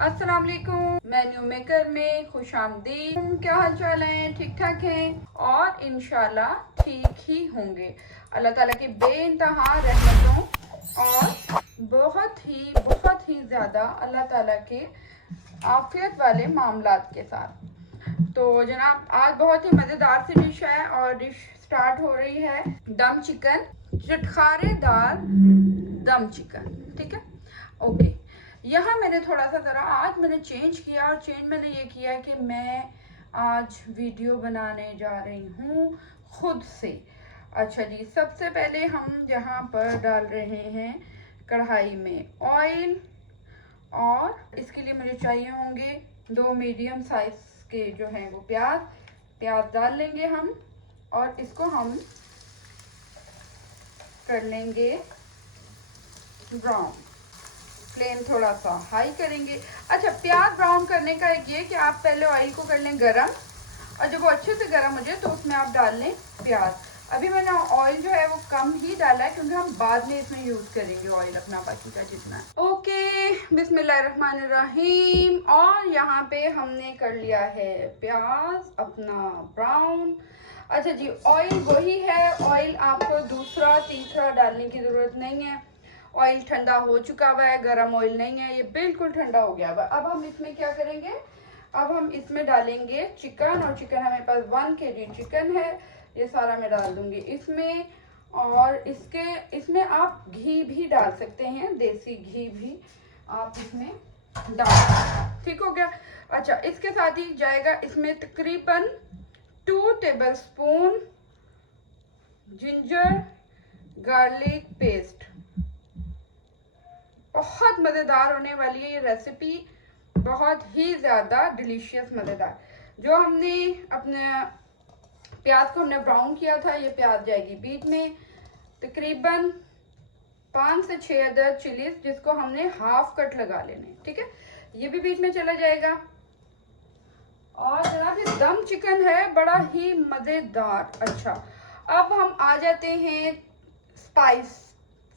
अस्सलाम वालेकुम। Menu maker में खुश आमदीद। क्या हाल चाल है? ठीक ठाक हैं और इंशाल्लाह ठीक ही होंगे। अल्लाह ताला की बेइंतहा रहमतों और बहुत ही ज़्यादा अल्लाह ताला के आफियत वाले मामलात के साथ। तो जनाब आज बहुत ही मज़ेदार सी डिश है और डिश स्टार्ट हो रही है दम चिकन, चटखारेदार दम चिकन। ठीक है, ओके। यहाँ मैंने थोड़ा सा ज़रा आज मैंने चेंज किया और चेंज मैंने ये किया कि मैं आज वीडियो बनाने जा रही हूँ खुद से। अच्छा जी, सबसे पहले हम यहाँ पर डाल रहे हैं कढ़ाई में ऑयल और इसके लिए मुझे चाहिए होंगे 2 मीडियम साइज के जो हैं वो प्याज डाल लेंगे हम और इसको हम कर लेंगे ब्राउन। फ्लेम थोड़ा सा हाई करेंगे। अच्छा, प्याज ब्राउन करने का एक ये कि आप पहले ऑयल को कर लें गरम और जब वो अच्छे से गरम हो जाए तो उसमें आप डाल लें प्याज। अभी मैंने ऑयल जो है वो कम ही डाला है क्योंकि हम बाद में इसमें यूज़ करेंगे ऑयल अपना बाकी का जितना। ओके, बिस्मिल्लाहिर्रहमानिर्रहीम। और यहाँ पे हमने कर लिया है प्याज अपना ब्राउन। अच्छा जी, ऑयल वही है, ऑयल आपको दूसरा तीसरा डालने की ज़रूरत नहीं है। ऑयल ठंडा हो चुका हुआ है, गरम ऑयल नहीं है, ये बिल्कुल ठंडा हो गया हुआ। अब हम इसमें क्या करेंगे, अब हम इसमें डालेंगे चिकन और चिकन हमारे पास 1 kg चिकन है। ये सारा मैं डाल दूंगी इसमें और इसमें आप घी भी डाल सकते हैं, देसी घी भी आप इसमें डाल। ठीक हो गया। अच्छा, इसके साथ ही जाएगा इसमें तकरीबन 2 टेबलस्पून जिंजर गार्लिक पेस्ट। बहुत मज़ेदार होने वाली है ये रेसिपी, बहुत ही ज़्यादा डिलीशियस मज़ेदार। जो हमने अपने प्याज को हमने ब्राउन किया था, ये प्याज जाएगी बीच में। तकरीबन 5 से 6 अदर चिलीज जिसको हमने हाफ कट लगा लेने। ठीक है, ये भी बीच में चला जाएगा। और जनाब ये दम चिकन है, बड़ा ही मज़ेदार। अच्छा, अब हम आ जाते हैं स्पाइस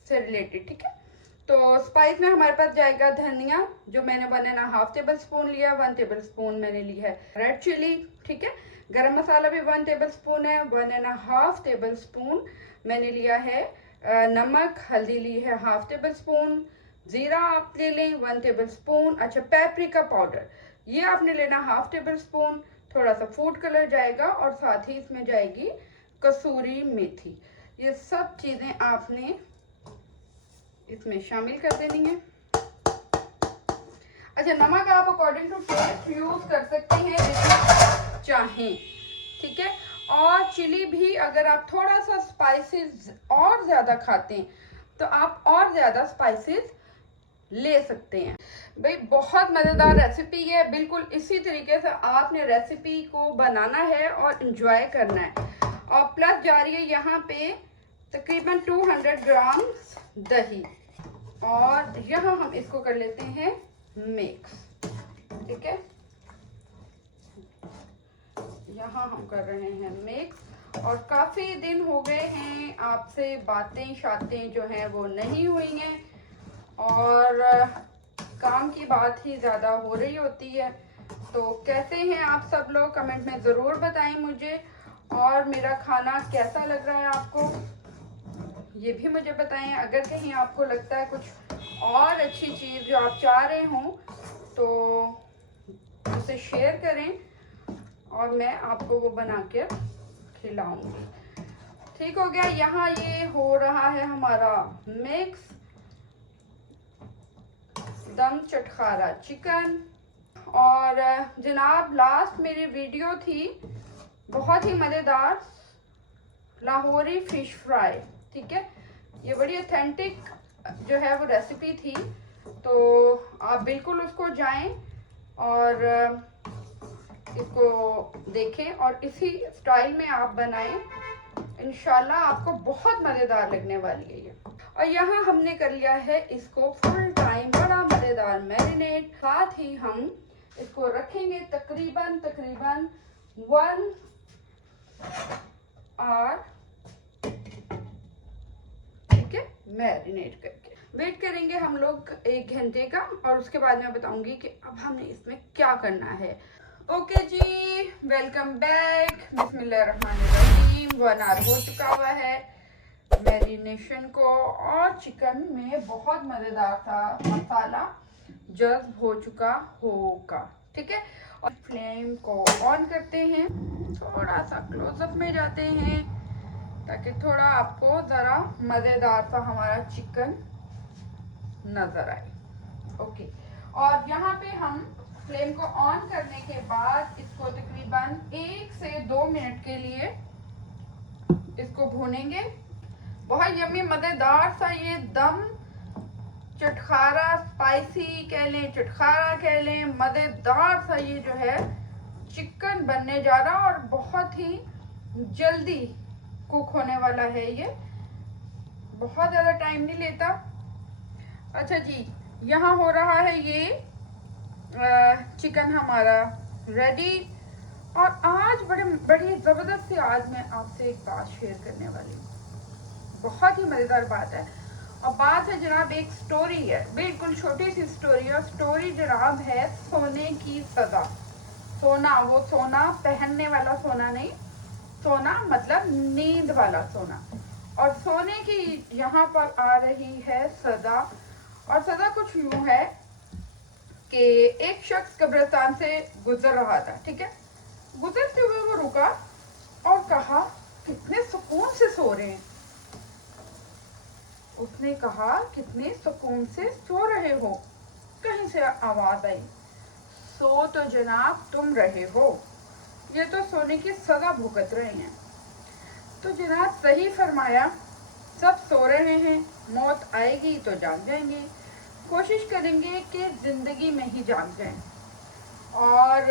से रिलेटेड। ठीक है, तो स्पाइस में हमारे पास जाएगा धनिया, जो मैंने 1.5 टेबल स्पून लिया। 1 टेबल स्पून मैंने ली है रेड चिली। ठीक है, गरम मसाला भी 1 टेबल स्पून है। 1.5 टेबल स्पून मैंने लिया है नमक। हल्दी ली है 1/2 टेबल स्पून। ज़ीरा आप ले लें 1 टेबल स्पून। अच्छा, पेपरिका पाउडर ये आपने लेना 1/2 टेबल स्पून। थोड़ा सा फूड कलर जाएगा और साथ ही इसमें जाएगी कसूरी मेथी। ये सब चीज़ें आपने इसमें शामिल कर देनी है। अच्छा, नमक आप अकॉर्डिंग टू टेस्ट यूज कर सकते हैं जितना चाहें। ठीक है, और चिली भी अगर आप थोड़ा सा स्पाइसेस और ज़्यादा खाते हैं तो आप और ज़्यादा स्पाइसेस ले सकते हैं। भाई बहुत मज़ेदार रेसिपी है, बिल्कुल इसी तरीके से आपने रेसिपी को बनाना है और इंजॉय करना है। और प्लस जा रही है यहाँ पे तकरीबन 200 ग्राम दही और यहाँ हम इसको कर लेते हैं मिक्स। ठीक है, यहाँ हम कर रहे हैं मिक्स। और काफ़ी दिन हो गए हैं आपसे बातें शातें जो हैं वो नहीं हुई हैं और काम की बात ही ज़्यादा हो रही होती है। तो कैसे हैं आप सब लोग, कमेंट में ज़रूर बताएं मुझे। और मेरा खाना कैसा लग रहा है आपको ये भी मुझे बताएं। अगर कहीं आपको लगता है कुछ और अच्छी चीज़ जो आप चाह रहे हों तो उसे शेयर करें और मैं आपको वो बना कर खिलाऊंगी। ठीक हो गया। यहाँ ये हो रहा है हमारा मिक्स दम चटखारा चिकन। और जनाब लास्ट मेरी वीडियो थी बहुत ही मज़ेदार लाहौरी फ़िश फ्राई। ठीक है, ये बड़ी ऑथेंटिक जो है वो रेसिपी थी, तो आप बिल्कुल उसको जाएं और इसको देखें और इसी स्टाइल में आप बनाएं। इंशाल्लाह आपको बहुत मज़ेदार लगने वाली है ये। और यहाँ हमने कर लिया है इसको फुल टाइम बड़ा मज़ेदार मैरिनेट। साथ ही हम इसको रखेंगे तकरीबन 1 आवर। ठीक है, मैरिनेट करके वेट करेंगे हम लोग 1 घंटे का, और उसके बाद मैं बताऊंगी कि अब हमें इसमें क्या करना है। ओके जी, वेलकम बैक। बिस्मिल्लाहिर्रहमानिर्रहीम। 1 आवर हो चुका हुआ है मैरिनेशन को, और चिकन में बहुत मज़ेदार सा मसाला जज्ब हो चुका होगा। ठीक है, और फ्लेम को ऑन करते हैं, थोड़ा सा क्लोजअप में जाते हैं ताकि थोड़ा आपको ज़रा मज़ेदार सा हमारा चिकन नजर आए। ओके, और यहाँ पे हम फ्लेम को ऑन करने के बाद इसको तकरीबन 1 से 2 मिनट के लिए इसको भूनेंगे। बहुत यम्मी मज़ेदार सा ये दम चटखारा, स्पाइसी कह लें, चटखारा कह लें, मज़ेदार सा ये जो है चिकन बनने जा रहा, और बहुत ही जल्दी कुक होने वाला है ये, बहुत ज़्यादा टाइम नहीं लेता। अच्छा जी, यहाँ हो रहा है ये चिकन हमारा रेडी। और आज बड़ी ज़बरदस्त सी आज मैं आपसे एक बात शेयर करने वाली हूँ, बहुत ही मज़ेदार बात है। और बात है जनाब, एक स्टोरी है, बिल्कुल छोटी सी स्टोरी है। स्टोरी जनाब है सोने की सज़ा। सोना, वो सोना पहनने वाला सोना नहीं, सोना मतलब नींद वाला सोना। और सोने की यहाँ पर आ रही है सज़ा, और सज़ा कुछ यूँ है कि एक शख्स कब्रिस्तान से गुजर रहा था। ठीक है, गुजरते हुए वो रुका और कहा, कितने सुकून से सो रहे हैं। उसने कहा, कितने सुकून से सो रहे हो। कहीं से आवाज आई, सो तो जनाब तुम रहे हो, ये तो सोने की सजा भुगत रहे हैं। तो जनाब सही फरमाया, सब सो रहे हैं, मौत आएगी तो जाग जाएंगे, कोशिश करेंगे कि जिंदगी में ही जाग जाएं। और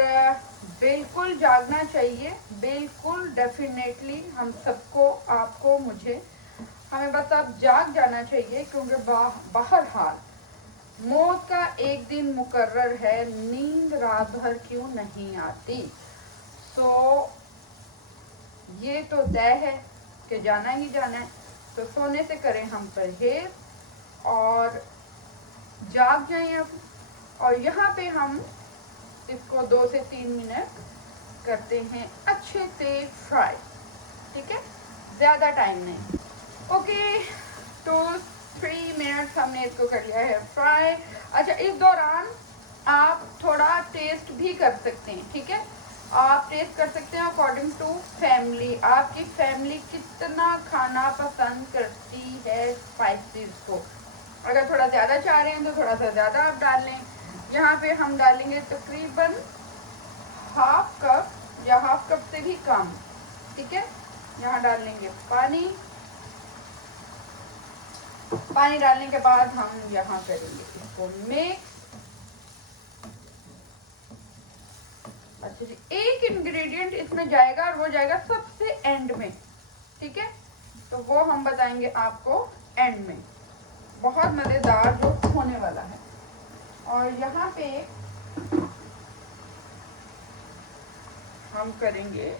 बिल्कुल जागना चाहिए, बिल्कुल डेफिनेटली हम सबको, आपको, मुझे, हमें बस अब जाग जाना चाहिए, क्योंकि बाहर हाल मौत का एक दिन मुकर्रर है, नींद रात भर क्यों नहीं आती। तो ये तो तय है कि जाना ही जाना है, तो सोने से करें हम परहेज और जाग जाएं अब। और यहाँ पे हम इसको 2 से 3 मिनट करते हैं अच्छे से फ्राई। ठीक है, ज़्यादा टाइम नहीं। ओके, तो 3 मिनट्स हमने इसको कर लिया है फ्राई। अच्छा, इस दौरान आप थोड़ा टेस्ट भी कर सकते हैं। ठीक है, आप टेस्ट कर सकते हैं अकॉर्डिंग टू फैमिली, आपकी फैमिली कितना खाना पसंद करती है स्पाइसेस को। अगर थोड़ा ज़्यादा चाह रहे हैं तो थोड़ा सा ज़्यादा आप डाल लें। यहाँ पे हम डालेंगे तकरीबन हाफ कप या हाफ कप से भी कम। ठीक है, यहाँ डाल लेंगे पानी। पानी डालने के बाद हम यहाँ करेंगे इसको मिक्स। अच्छा जी, एक इंग्रेडिएंट इसमें जाएगा और वो जाएगा सबसे एंड में। ठीक है, तो वो हम बताएंगे आपको एंड में, बहुत मज़ेदार जो होने वाला है। और यहाँ पे हम करेंगे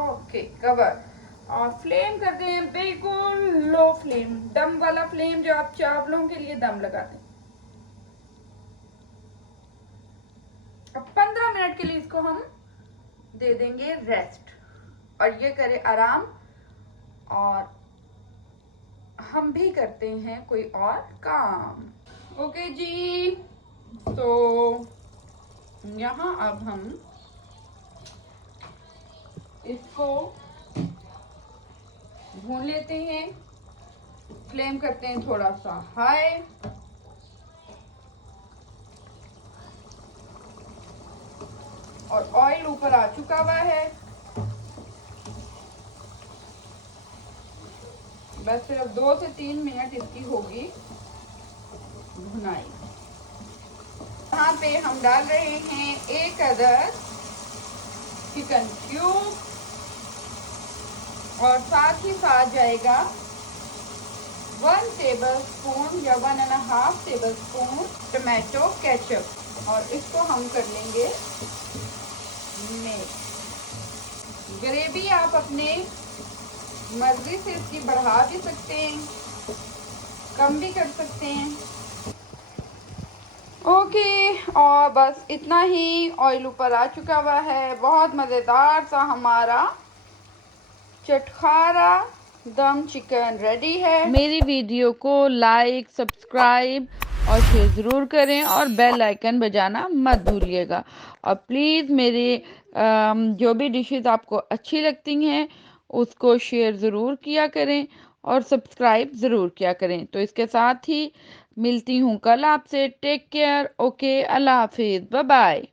ओके कवर, और फ्लेम करते हैं बिल्कुल लो फ्लेम, दम वाला फ्लेम जो आप चावलों के लिए दम लगाते हैं। अब 15 मिनट के लिए इसको हम दे देंगे रेस्ट, और ये करे आराम, और हम भी करते हैं कोई और काम। ओके जी, तो यहाँ अब हम इसको भून लेते हैं। फ्लेम करते हैं थोड़ा सा हाई, और ऑयल ऊपर आ चुका हुआ है। बस सिर्फ 2 से 3 मिनट इसकी होगी भुनाई। यहाँ पे हम डाल रहे हैं 1 अदद चिकन क्यूब, और साथ ही साथ जाएगा 1 टेबलस्पून या 1.5 टेबलस्पून टमाटो केचप, और इसको हम कर लेंगे मिक्स। ग्रेवी आप अपने मर्जी से इसकी बढ़ा भी सकते हैं, कम भी कर सकते हैं। ओके, और बस इतना ही। ऑयल ऊपर आ चुका हुआ है। बहुत मज़ेदार सा हमारा चटखारा दम चिकन रेडी है। मेरी वीडियो को लाइक, सब्सक्राइब और शेयर ज़रूर करें और बेल आइकन बजाना मत भूलिएगा। और प्लीज़ मेरे जो भी डिशेस आपको अच्छी लगती हैं उसको शेयर ज़रूर किया करें और सब्सक्राइब ज़रूर किया करें। तो इसके साथ ही मिलती हूँ कल आपसे। Take care. ओके, अल्लाह हाफिज़, बाय बाय।